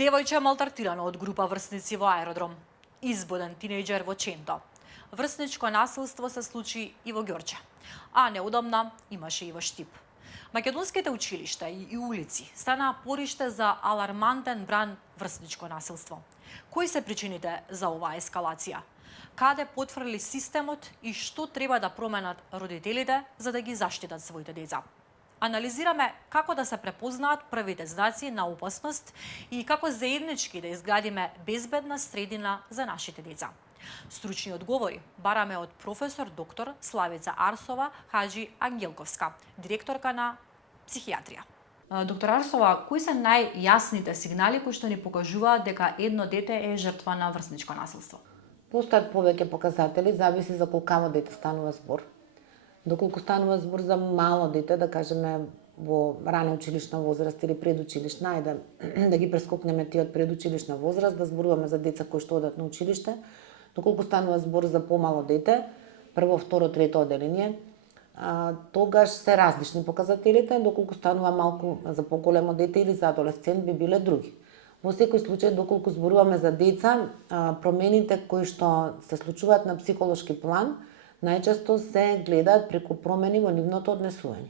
Девојче малтретирано од група врсници во аеродром. Избуден тинејџер во Ченто. Врсничко насилство се случи и во Ѓорче. А неудобна имаше и во Штип. Македонските училишта и улици стана пориште за алармантен бран врсничко насилство. Кои се причините за оваа ескалација? Каде потврли системот и што треба да променат родителите за да ги заштитат своите деца? Анализираме како да се препознаат првите знаци на опасност и како заеднички да изградиме безбедна средина за нашите деца. Стручни одговори бараме од професор доктор Славица Арсова Хаджи Ангелковска, директорка на психијатрија. Доктор Арсова, кои се најјасните сигнали кои што ни покажуваат дека едно дете е жртва на врсничко насилство? Постојат повеќе показатели, зависи за колкаво дете станува збор. Доколку станува збор за мало дете, да кажеме во рана училишна возраст или предучилишна, да ги прескокнеме тие од предучилишна возраст, да зборуваме за деца кои што одат на училиште. Доколку станува збор за помало дете, прво, второ, трето одделение, тогаш се различни показателите, доколку станува малку за поголемо дете или за адолесцент би биле други. Во секој случај, доколку зборуваме за деца, промените кои што се случуваат на психолошки план, најчесто се гледаат преку промени во нивното однесување.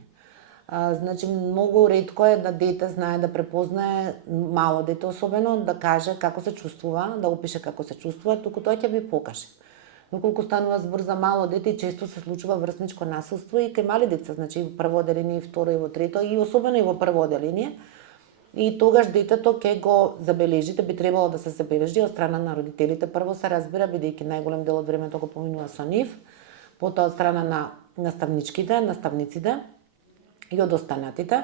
Значи, многу ретко е да дете знае да препознае, мало дете особено, да каже како се чувствува, да опише како се чувствува, туку тоа ќе ви покаже. Доколку станува збор за мало дете, често се случува врсничко насилство и кај мали деца, значи и во прво одделение, и второ, и во трето, и особено и во прво одделение. И тогаш детето ќе го забележите, би требало да се забележи од страна на родителите. Прво се разбира, бидејќи најголем дел од времето го поминува со нив, потоа од страна на наставничките, наставниците и од останатите,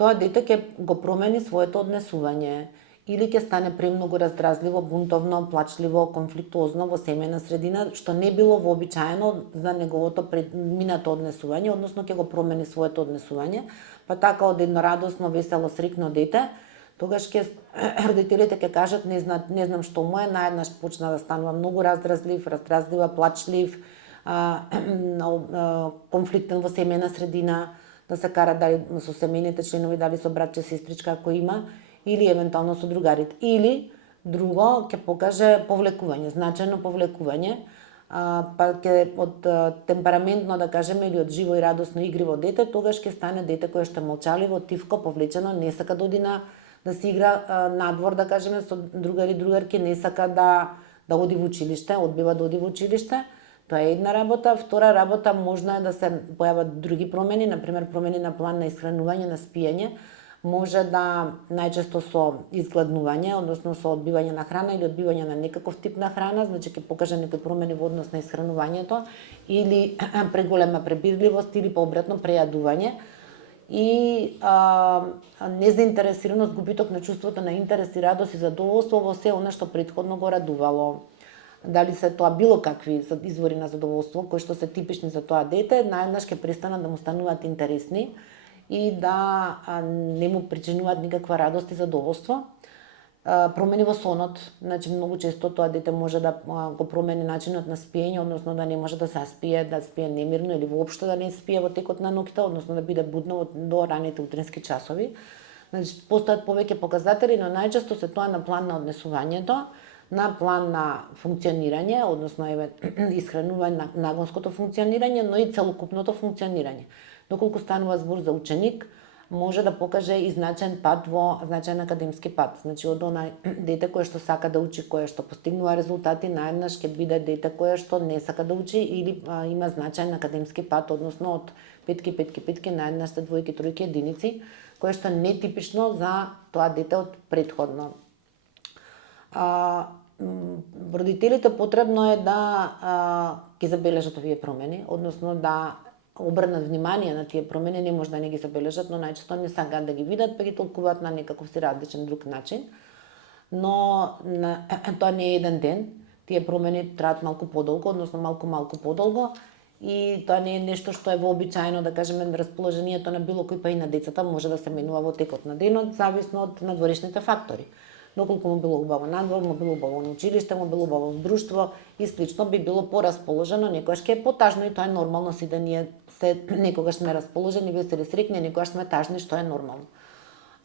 тоа дете ќе го промени своето однесување или ќе стане премногу раздразливо, бунтовно, плачливо, конфликтозно во семејна средина, што не било вообичаено за неговото минато однесување, односно ќе го промени своето однесување, па така од едно радосно, весело, срекно дете, тогаш ќе родителите ќе кажат не знам што му е, наеднаш почна да станува многу раздразлива, плачлив, конфликтен во семејна средина, да се кара дали со семејните членови, дали со братче, сестричка ако има, или евентуално со другарите. Или друго ќе покаже повлекување, значајно повлекување, па ќе од темпераментно да кажеме или од живо и радосно игриво дете, тогаш ќе стане дете кое што е молчаливо, тивко, повлечено, не сака да оди да се игра надвор, да кажеме со другари, другарки, не сака да оди во училиште, одбива да оди во училиште. Тоа е една работа. Втора работа можно е да се појават други промени, например промени на план на исхранување, на спиење. Може да најчесто со изгладнување, односно со одбивање на храна или одбивање на некаков тип на храна, значи ќе покаже некои промени во однос на исхранувањето или преголема пребирливост или пообратно прејадување и незаинтересираност, губиток на чувството на интерес и радост и задоволство во се она што претходно го радувало. Дали се тоа било какви извори на задоволство кои што се типични за тоа дете, наеднаш ќе престанат да му стануваат интересни и да не му причинуваат никаква радост и задоволство. Промени во сонот, значи многу често тоа дете може да го промени начинот на спиење, односно да не може да спие немирно или воопшто да не спие во текот на ноќта, односно да биде будно до раните утрински часови. Значи постојат повеќе показатели, но најчесто се тоа на план на однесувањето, на план на функционирање, односно исхранување, нагонското функционирање, но и целокупното функционирање. Доколку станува збор за ученик, може да покаже и значаен пат во значаен академски пат. Значи од онај дете кое што сака да учи, кое што постигнува резултати, наеднаш ќе биде дете кое што не сака да учи или има значаен академски пат, односно од петки, наеднаш се двојки, тројки, единици, кое што не е типично за тоа дете од претходно. Родителите потребно е да ги забележат овие промени, односно да обрнат внимание на тие промени, не може да не ги забележат, но најчесто не сакаат да ги видат, па ги толкуваат на некаков си различен друг начин. Но тоа не е еден ден, тие промени траат малку подолго, односно малку подолго, и тоа не е нешто што е вообичаено, да кажеме, расположението на било кој, па и на децата може да се менува во текот на денот, зависно од надворешните фактори. Доколку му било убаво надвор, му било убаво на училиште, му било убаво во друштво и слично, би било порасположено, некогаш ќе е потажно и тоа е нормално, си да ние некогаш сме расположени, весели, срекни, некогаш сме тажни, што е нормално.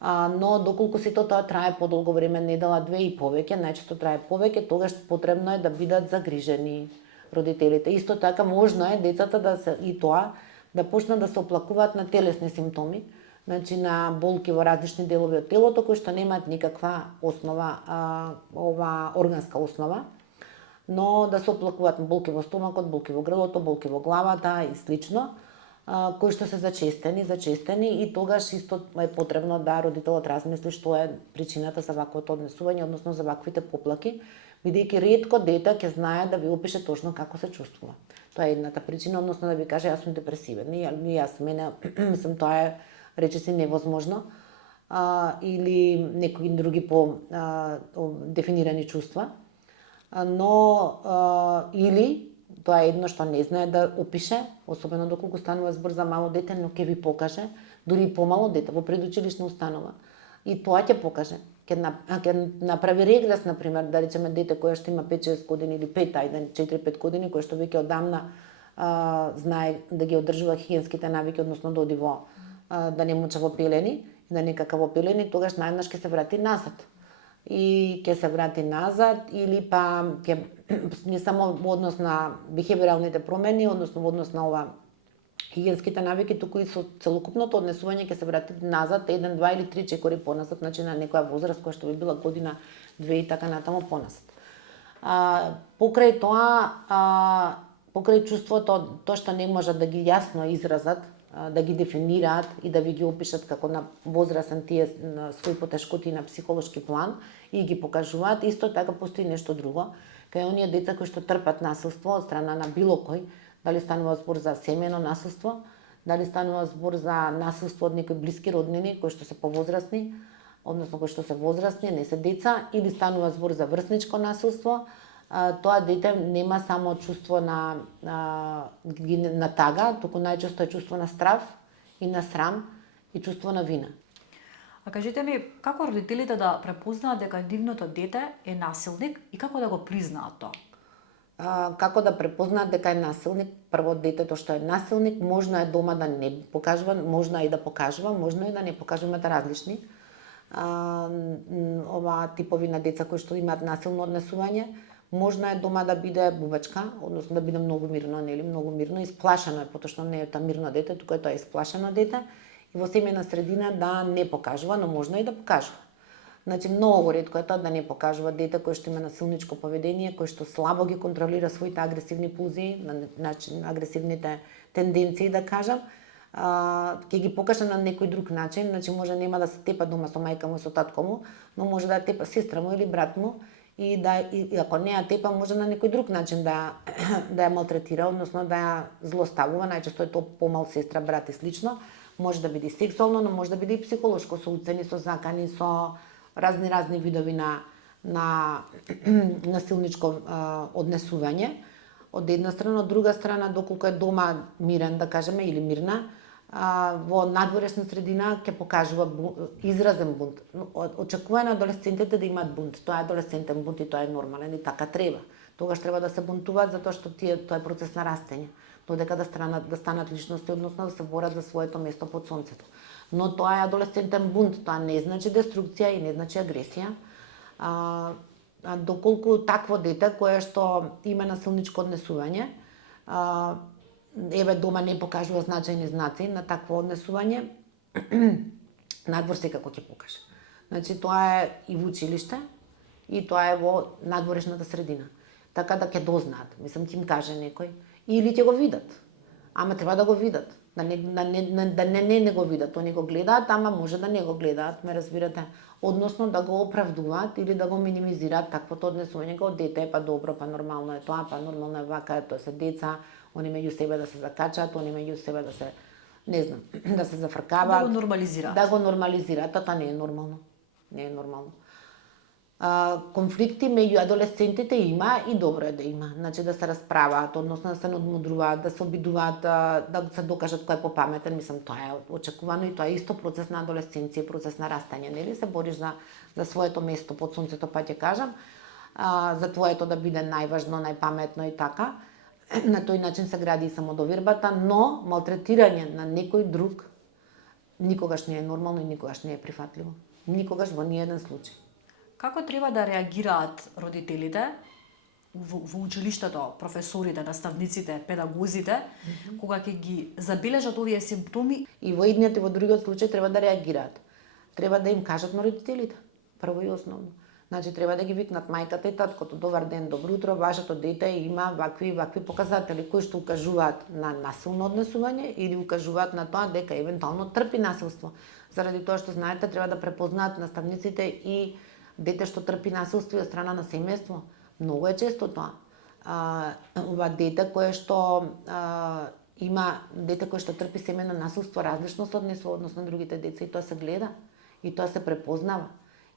но доколку сето тоа трае подолго време, недела, две и повеќе, најчесто трае повеќе, тогаш потребно е да бидат загрижени родителите. Исто така можно е децата да се и тоа да почнат да се оплакуваат на телесни симптоми, значи на болки во различни делови од телото кои што немаат никаква основа, ова органска основа, но да се оплакуваат болки во стомакот, болки во грлото, болки во главата и слично, кои што се зачестени и тогаш исто е потребно да родителот размисли што е причината за ваквото однесување, односно за ваквите поплаки, бидејќи ретко дете ќе знае да ви опише точно како се чувствува. Тоа е едната причина, односно да ви каже јас сум депресивен, и јас мене мислам тоа е речиси невозможно, или некои други дефинирани чувства, но или тоа е едно што не знае да опише, особено доколку станува збор за мало дете, но ќе ви покаже, дури и помало дете во предучилишна установа. И тоа ќе покаже. Ќе направи регрес, например, да речеме дете кое што има 5-6 години или 4-5 години, кое што веќе одамна знае да ги одржува хигиенските навики, односно да оди во да не муча во пелени, да не кака во пелени, тогаш најнаш ќе се врати назад. И ќе се врати назад или па ќе не само во однос на бихевиоралните промени, односно во однос на ова хигиенските навики, туку и со целокупното однесување ќе се врати назад 1, 2 или 3 чекори поназад, значи на некоја возраст која што би била година, 2 и така натаму поназад. Покрај тоа, покрај чувството, тоа што не можат да ги јасно изразат, да ги дефинираат и да ви ги опишат како на возрастен тие своји потешкоти на психолошки план и ги покажуваат, исто така постои нешто друго, кај оние деца кои што трпат насилство од страна на било кој, дали станува збор за семејно насилство, дали станува збор за насилство од некои блиски роднини кои што се повозрастни, односно кои што се возрастни, не се деца, или станува збор за врсничко насилство, тоа дете нема само чувство на тага, туку најчесто е чувство на страв и на срам и чувство на вина. А кажете ми, како родителите да препознаат дека нивното дете е насилник и како да го признаат тоа? Како да препознаат дека е насилник? Прво, детето што е насилник, можно е дома да не покажува, можно и да покажува, можно и да не покажува, имате различни ова типови на деца кои што имаат насилно однесување. Можно е дома да биде бубачка, односно да биде многу мирно, нели, многу мирно, исплашено е, потоа што не е тоа мирно дете, туку е тоа исплашено дете, и во семејна средина да не покажува, но можно и да покажува. Значи, многу ретко е тоа да не покажува дете кој што има насилничко поведение, кој што слабо ги контролира своите агресивни пулзи, значи агресивните тенденции, да кажам, ќе ги покаже на некој друг начин, значи може нема да се тепа дома со мајка му, со татко му, но може да тепа сестра му или брат му, и ако не ја тепа, може на некој друг начин да ја малтретира, односно да ја злоставува, најчесто е тоа помал сестра, брат и слично, може да биде сексуално, но може да биде и психолошко, со уцени, со закани, со разни видови на насилничко однесување, од една страна, од друга страна, доколку е дома мирен, да кажеме, или мирна, во надворешна средина ќе покажува изразен бунт. Очекува на адолесцентите да имаат бунт. Тоа е адолесцентен бунт и тоа е нормален и така треба. Тогаш треба да се бунтуваат затоа што тоа е процес на растење, додека да станат личности, односно да се борат за своето место под сонцето. Но тоа е адолесцентен бунт, тоа не значи деструкција и не значи агресија. Доколку такво дете кое што има насилничко однесување, еве дома не покажува значајни знаци на такво однесување, надвор секако ќе покаже. Значи тоа е и во училиште, и тоа е во надворешната средина. Така да ќе дознаат, мислам ќе им каже некој, или ќе го видат. Ама треба да го видат, да не го видат, они го гледаат, ама може да не го гледаат, ме разбирате, односно да го оправдуваат или да го минимизираат таквото однесување како дете, па добро, па нормално е тоа, па нормално е вака, тоа се деца, они меѓу себе да се закачаат, они меѓу себе да се, не знам, да се зафркаваат. Да го нормализираат. Да го нормализираат, тоа не е нормално. Не е нормално. Конфликти меѓу адолесцентите има и добро е да има. Значи да се расправаат, односно да се надмудруваат, да се обидуваат, да се докажат кој е попаметен, мислам тоа е очекувано и тоа е исто процес на адолесценција, процес на растање, нели? Се бориш за своето место под сонцето, па ќе кажам, за твоето да биде најважно, најпаметно и така. На тој начин се гради и самодовербата, но малтретирање на некој друг никогаш не е нормално и никогаш не е прифатливо. Никогаш во ниеден случај. Како треба да реагираат родителите во училиштето, професорите, наставниците, педагозите, кога ќе ги забележат овие симптоми? И во едниот и во другиот случај треба да реагираат. Треба да им кажат на родителите, прво и основно. Значи треба да ги викнат мајката и таткото, добар ден, добро утро, вашето дете има вакви показатели кои што укажуваат на насилно однесување или укажуваат на тоа дека евентуално трпи насилство. Заради тоа што знаете треба да препознаат наставниците и дете што трпи насилство од страна на семејство. Многу е често тоа. Ова дете кое што има дете кое што трпи семејно насилство различно се однесува односно на другите деца и тоа се гледа и тоа се препознава.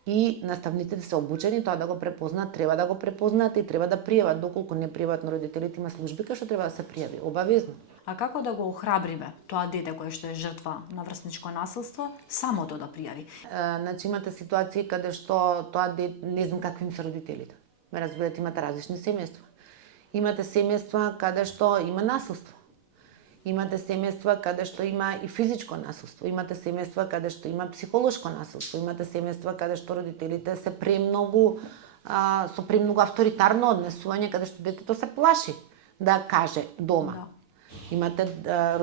И наставниците се обучени тоа да го препознаат, треба да го препознаат и треба да пријават. Доколку не пријават на родителите, има служби кај што треба да се пријави, обавезно. А како да го охрабриме тоа дете кое што е жртва на врсничко насилство, самото да пријави? Значи имате ситуации каде што тоа дете, не знам какви им се родителите. Ме разбирате, имате различни семејства. Имате семејства каде што има насилство. Имате семејства каде што има и физичко насилство, имате семејства каде што има психолошко насилство, имате семејства каде што родителите се премногу со премногу авторитарно однесување, каде што детето се плаши да каже дома. Да. Имате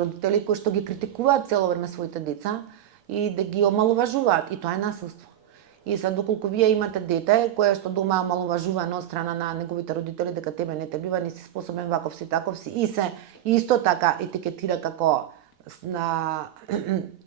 родители кои што ги критикуваат цело време своите деца и да ги омаловажуваат, и тоа е насилство. И сега доколку вие имате дете кое што дома е омаловажувано од страна на неговите родители дека тебе не те бива, не си способен, ваков си, таков си, и се исто така етикетира како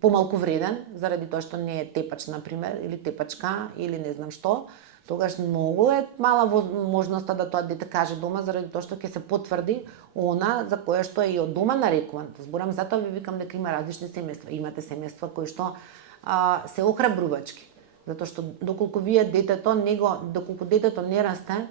помалку вреден, заради тоа што не е тепач, например, или тепачка, или не знам што, тогаш многу е мала можноста да тоа дете каже дома, заради тоа што ќе се потврди она за кое што е и од дома нарекуван. Зборам, затоа ви викам дека има различни семејства. Имате семејства кои што се охрабрувачки. Затоа што доколку детето не расте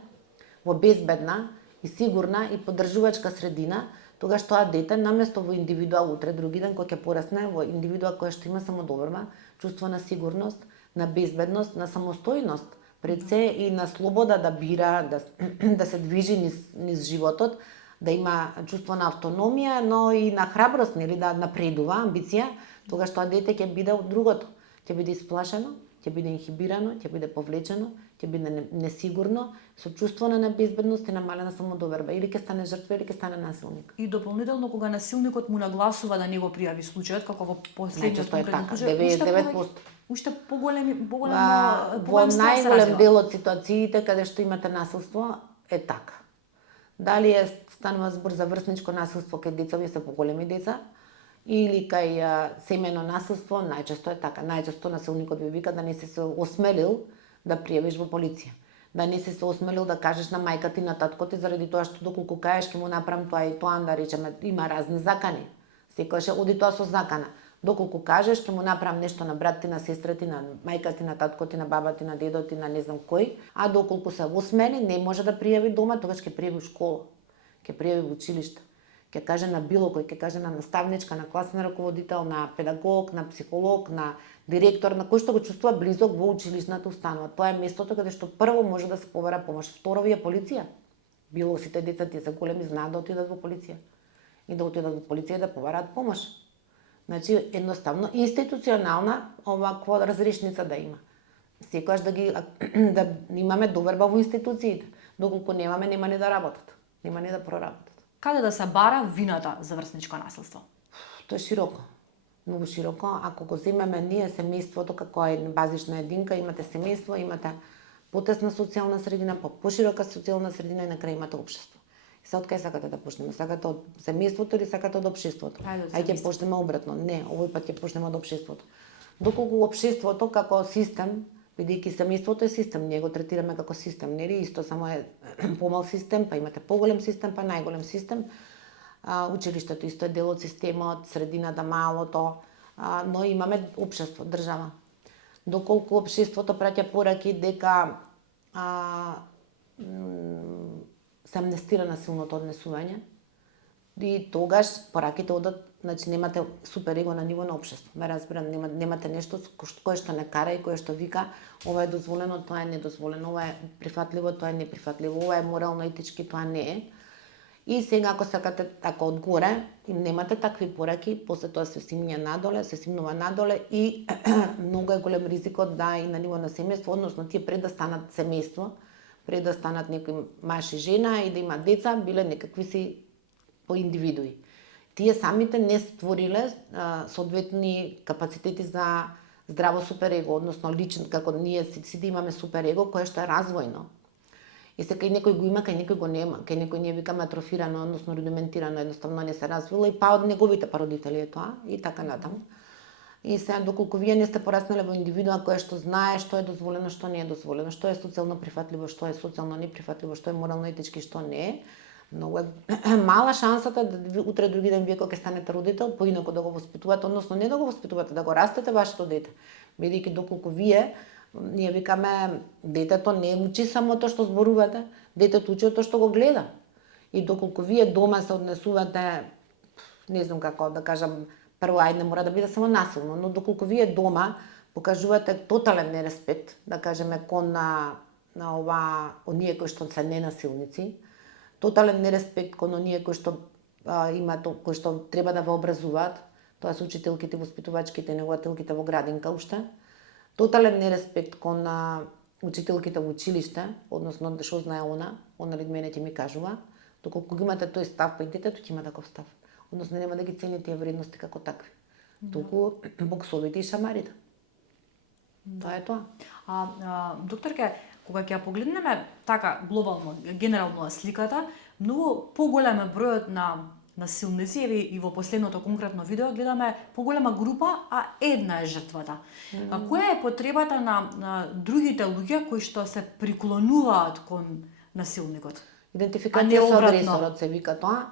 во безбедна и сигурна и поддржувачка средина, тогаш тоа дете наместо во индивидуа утре други ден кој ќе порасне во индивидуа која што има самодоверба, чувство на сигурност, на безбедност, на самостојност, пред се и на слобода да бира, да се движи низ животот, да има чувство на автономија, но и на храброст, нели, да напредува, амбиција, тогаш тоа дете ќе биде од другото, ќе биде исплашено, ќе биде инхибирано, ќе биде повлечено, ќе биде несигурно, со чувство на небезбедност и намалена самодоверба. Или ќе стане жртва, или ќе стане насилник. И дополнително кога насилникот му нагласува да не го пријави случајот, како во последниот конкретен случај, 99%. Уште поголемо во најголем дел од ситуациите каде што имате насилство е така. Дали станува збор за врсничко насилство кај деца, овие се поголеми деца, или кај семејно насилство, најчесто е така. Најчесто насилникот ви вика да не си се осмелил да пријавиш во полиција. Да не си се осмелил да кажеш на мајка ти, на татко ти, заради тоа што доколку кажеш ќе му направам тоа и тоа, да речеме, има разни закани. Секојаш оди тоа со закана. Доколку кажеш ќе му направам нешто на брат ти, на сестра ти, на мајка ти, на татко ти, на баба ти, на дедо ти, на не знам кој, а доколку се осмели, не може да пријави дома, тогаш ќе пријави во школа, ќе пријави во училиште. Ќе каже на било кој, ќе каже на наставничка, на класен раководител, на педагог, на психолог, на директор, на кој што го чувствува близок во училишната установа. Тоа е местото каде што прво може да се побара помош. Второ е полиција. Било сите деца ти се големи, знаат да отидат во полиција. И да отидат во полиција да побараат помош. Значи, едноставно, институционална оваква разрешница да има. Секогаш да имаме доверба во институциите. Доколку немаме, нема ни да работат. Нема ни да проработат. Каде да се бара вината за врсничко насилство? Тоа е широко. Многу широко. Ако го земеме ние семејството како базична единка, имате семејство, имате потесна социјална средина, поширока социјална средина и на крај имате општество. И сега од кај сакате да почнеме? Сакате од семејството или сакате од општеството? Ајде ќе почнеме обратно. Не, овој пат ќе почнеме од општеството. Доколку општеството како систем, бидејќи семејството е систем, ние го третираме како систем, нели? Исто само е помал систем, па имате поголем систем, па најголем систем. Училиштето исто е дел од системот, средината, малото, но имаме општество, држава. Доколку општеството праќа пораки дека се амнестира насилното однесување, и тогаш пораките одат, значи немате супер его на ниво на општество. Ме разбирам, немате нешто кое што не кара и кое што вика ова е дозволено, тоа е недозволено, ова е прифатливо, тоа е неприфатливо, ова е морално, етички, тоа не е. И сега ако сакате така одгоре, и немате такви пораки, после тоа се симња надоле, се симнува надоле и многу е голем ризикот да и на ниво на семејство, односно тие пред да станат семејство, пред да станат некој маж и жена и да имаат деца, биле некакви си по индивидуи. Тие самите не створиле соодветни капацитети за здраво суперего, односно лично, како ние сите имаме суперего, кое што е развојно. И се кај некој го има, кај некој го нема, кај некој ние викаме атрофирано, односно рудиментирано, едноставно не се развило и па од неговите пародители е тоа и така натаму. И сега доколку вие не сте пораснале во индивидуа кој што знае што е дозволено, што не е дозволено, што е социјално прифатливо, што е социјално неприфатливо, што е морално етички, што не е, многу е мала шансата да утре други ден вие кога ќе станете родител, поинаку да го воспитувате, односно не да го воспитувате, да го растете вашето дете. Бидејќи доколку ние викаме детето не учи само тоа што зборувате, детето учи од тоа што го гледа. И доколку вие дома се однесувате, не знам како да кажам, прво ајде мора да биде само насилно, но доколку вие дома покажувате тотален нереспект, да кажеме кон на ова оние кои што се ненасилници, тотален нереспект кон оние кои што кои што треба да ве образуваат, тоа се учителките, воспитувачките, негователките во градинка уште. Тотален нереспект кон учителките во училиште, односно што знае она ли мене ќе ми кажува, доколку ги имате тој став, па и детето ќе има таков став. Односно нема да ги цени тие вредности како такви. Туку боксовите и шамарите. Тоа е тоа. Докторке, кога ќе ја погледнеме така глобално, генерално сликата, многу поголем е бројот на насилници, и во последното конкретно видео гледаме поголема група, а една е жртвата. Која е потребата на другите луѓе кои што се приклонуваат кон насилникот? Идентификација со агресорот се вика тоа,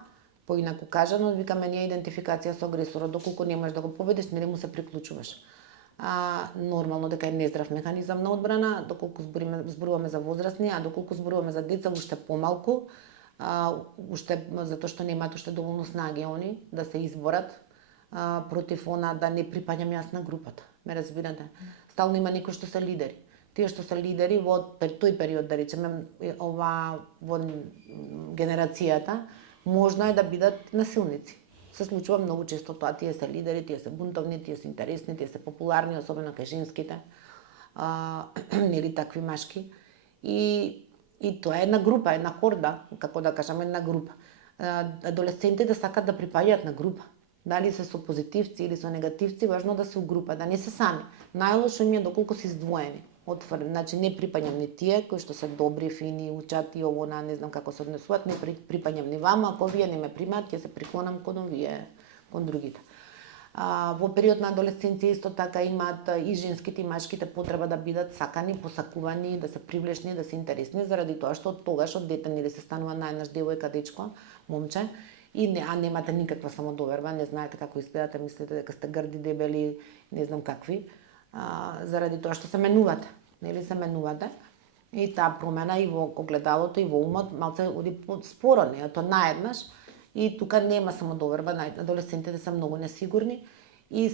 поинаку кажано, викаме ние идентификација со агресорот, доколку не можеш да го победиш, нели му се приклучуваш. Нормално дека е нездрав механизам на одбрана, доколку зборуваме за возрастни, а доколку зборуваме за деца уште помалку, уште затоа што немаат уште доволно снаги они да се изборат против она да не припаѓам јас на групата. Ме разбирате? Стално има некои што се лидери. Тие што се лидери во тој период, да речеме, во генерацијата, можно е да бидат насилници. Се случува многу често тоа, тие се лидери, тие се бунтовни, тие се интересни, тие се популарни, особено кај женските, нели такви машки. И тоа е една група, една хорда, како да кажам, една група. Адолесцентите сакат да припаѓаат на група. Дали се со позитивци или со негативци, важно да се у група, да не се сами. Најлошо ми е доколку се издвоени. Значи не припаѓам ни тие кои што се добри, фини, учат и ово не знам како се однесуваат, не припаѓам ни вама, ако вие не ме примаат, ќе се приклонам кон овие, кон другите. Во период на адолесценција исто така имаат и женските и машките потреба да бидат сакани, посакувани, да се привлечни, да се интересни, заради тоа што тогаш од дете нели се станува најнаш девојка, дечко, момче, и немате никаква самодоверба, не знаете како изгледате, мислите дека сте грди, дебели, не знам какви, заради тоа што се менувате, нели се менувате. И таа промена и во огледалото и во умот малце оди споро, не е тоа наеднаш. И тука нема самодоверба, адолесцентите се многу несигурни и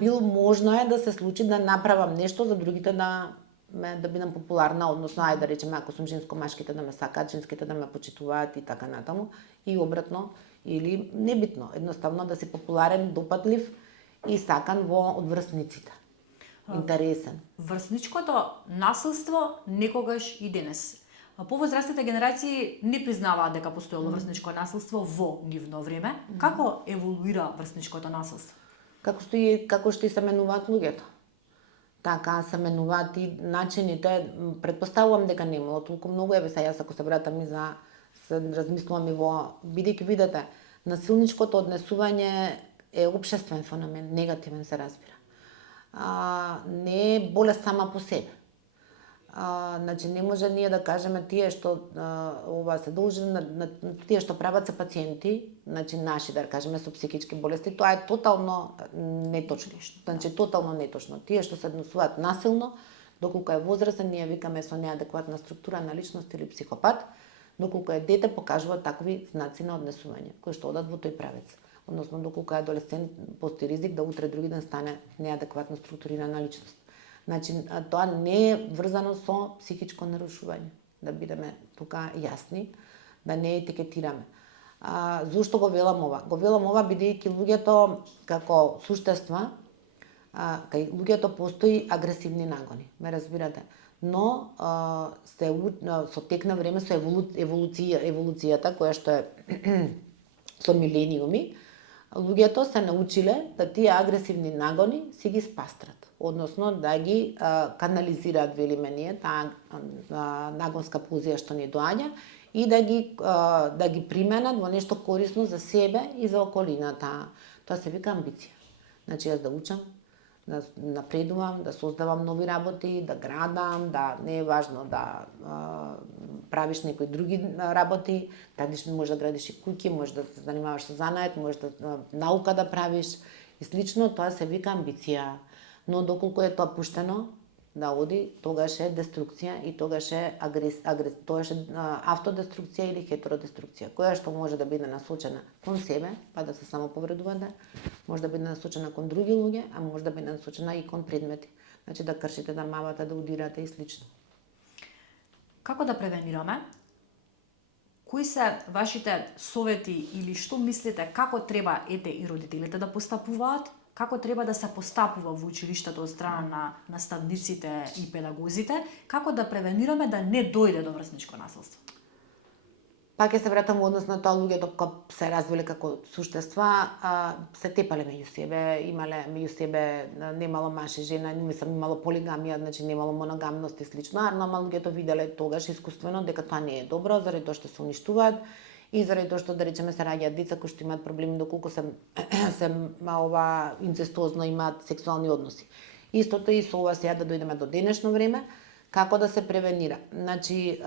бил можно е да се случи да направам нешто за другите да бидам популарна, односно ајде да речеме ако сум женско, машките да ме сакаат, женските да ме почитуваат и така натаму, и обратно, или небитно, едноставно да си популарен, допатлив и сакан од врсниците. Интересен. Врсничкото насилство некогаш и денес. Повозрастните генерации не признаваат дека постоело врсничко насилство во нивно време. Како еволуира врсничкото насилство? Како што и се менуваат луѓето. Така се менуваат и начините, претпоставувам дека немало толку многу, јас ако се вратам и се размислувам и во, бидејќи видите, насилничкото однесување е општествен феномен, негативен се разбира. Не е болест сама по себе. Значи не може ние да кажеме тие што се должи на тие што прават се пациенти, значи наши да кажеме со психички болести, тоа е тотално неточно. Значи тотално неточно. Тие што се однесуваат насилно, доколку е возрастен, ние викаме со неадекватна структура на личност или психопат, доколку е дете покажува такви знаци на однесување кои што одат во тој правец. Односно доколку е адолесцент, постои ризик да утре други ден стане неадекватно структурирана личност. Значи, тоа не е врзано со психичко нарушување, да бидеме тука јасни, да не етикетираме. Зошто го велам ова? Го велам ова бидејќи луѓето како суштества, кај луѓето постои агресивни нагони, ме разбирате? Но со тек на време, со еволуцијата која што е со милениуми, луѓето се научиле да тие агресивни нагони си ги спастрат, односно да ги канализираат, велиме ние, таа нагонска пулзија што ни доаѓа и да ги применат во нешто корисно за себе и за околината. Тоа се вика амбиција. Значи јас да учам, да напредувам, да создавам нови работи, да градам, да не е важно да правиш некои други работи, може да градиш и куќи, може да се занимаваш со занает, може да наука да правиш и слично, тоа се вика амбиција. Но доколку е тоа пуштено да оди, тогаш е деструкција и тогаш е автодеструкција или хетеродеструкција, која што може да биде насочена кон себе, па да се самоповредувате, може да биде насочена кон други луѓе, а може да биде насочена и кон предмети. Значи да кршите, да мавате, да удирате и слично. Како да превенираме? Кои се вашите совети или што мислите како треба и родителите да постапуваат? Како треба да се постапува во училиштето од страна на наставниците и педагозите? Како да превенираме да не дојде до врсничко насилство? Пак ќе се вратам во однос на тоа луѓето кои се развиле како суштества, се тепале меѓу себе, имале меѓу себе немало маж и жена, имало полигамија, значи немало моногамност и слично, а луѓето виделе тогаш искуствено дека тоа не е добро, заради тоа што се уништуваат и заради тоа што, да речеме, се раѓаат деца кои што имаат проблеми доколку се инцестуозно имаат сексуални односи. Истото и со ова сега да дојдеме до денешно време, како да се превенира. Значи,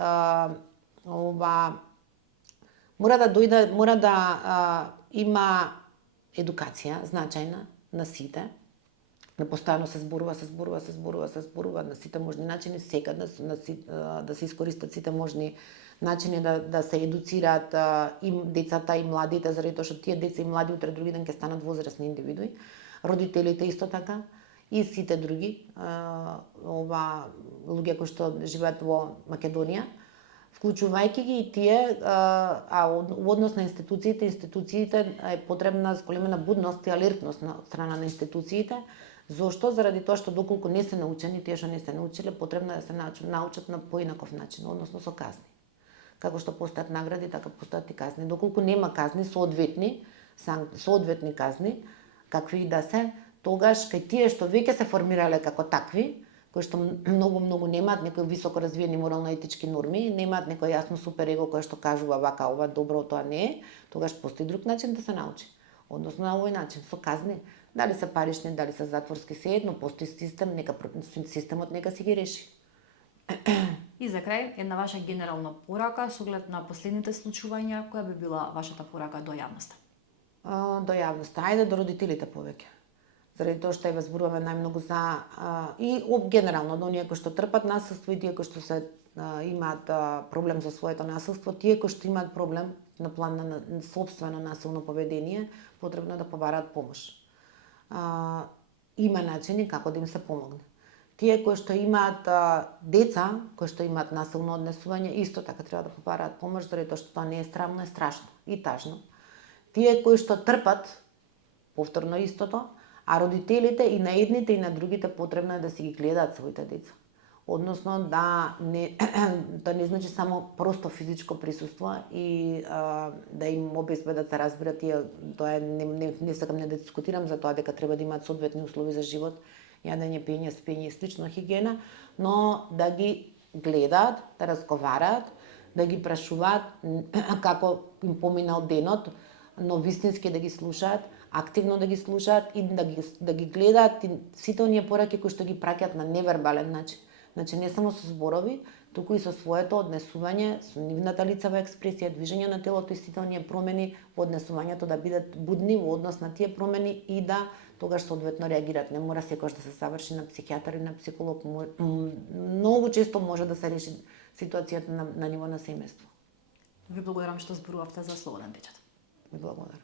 мора да има едукација значајна на сите, да постојано се зборува на сите можни начини, сега да се искористат сите можни начини да се едуцираат и децата и младите, заради тоа што тие деца и млади утре други ден ќе станат возрастни индивидуи, родителите исто така и сите други луѓе кои што живеат во Македонија, вклучувајќи ги и тие, во однос на институциите е потребна зголемена будност и алертност на страна на институциите. Зошто? Заради тоа што доколку не се научени, тие што не се научиле, потребно е да се научат на поинаков начин, односно со казни. Како што постојат награди, така постојат и казни. Доколку нема казни, соодветни казни, какви и да се, тогаш кај тие што веќе се формирале како такви, кои што многу немаат некои високо развиени морално-етички норми, немаат некој јасно суперего кој што кажува вака, ова добро, тоа не е, тогаш постои друг начин да се научи. Односно на овој начин, со казни. Дали се парични, дали се затворски, се едно, постои систем, системот нека си ги реши. И за крај, една ваша генерална порака со оглед на последните случувања, која би била вашата порака до јавноста? До јавноста, ајде до родителите повеќе. Заради тоа што ја зборуваме најмногу за и генерално до оние кои што трпат насилство и тие кои што имаат проблем со своето насилство, тие кои што имаат проблем на план на собствено насилно поведение, потребно е да побараат помош. Има начини како да им се помогне. Тие кои што имаат деца, кои што имаат насилно однесување, исто така треба да побараат помош, заради тоа што тоа не е срамно, е страшно и тажно. Тие кои што трпат, повторно истото, а родителите и на едните и на другите потребно е да си ги гледаат своите деца. Односно да не значи само просто физичко присуство и да им обезбедат да разберат тоа не сакам да дискутирам за тоа дека треба да имаат соодветни услови за живот, јадење, пиење, спиење и слично, хигиена, но да ги гледаат, да разговараат, да ги прашуваат како им поминал денот, но вистински да ги слушаат, активно да ги слушаат и да ги гледаат и сите оние пораки кои што ги праќаат на невербален начин. Значи не само со зборови, туку и со своето однесување, со нивната лицева експресија, движење на телото и сите оние промени во однесувањето да бидат будни во однос на тие промени и да тогаш соодветно реагираат. Не мора секогаш да се заврши на психијатар и на психолог. Многу често може да се реши ситуацијата на ниво на семејство. Ви благодарам што зборувавте за Слободен печат. Ви благодарам.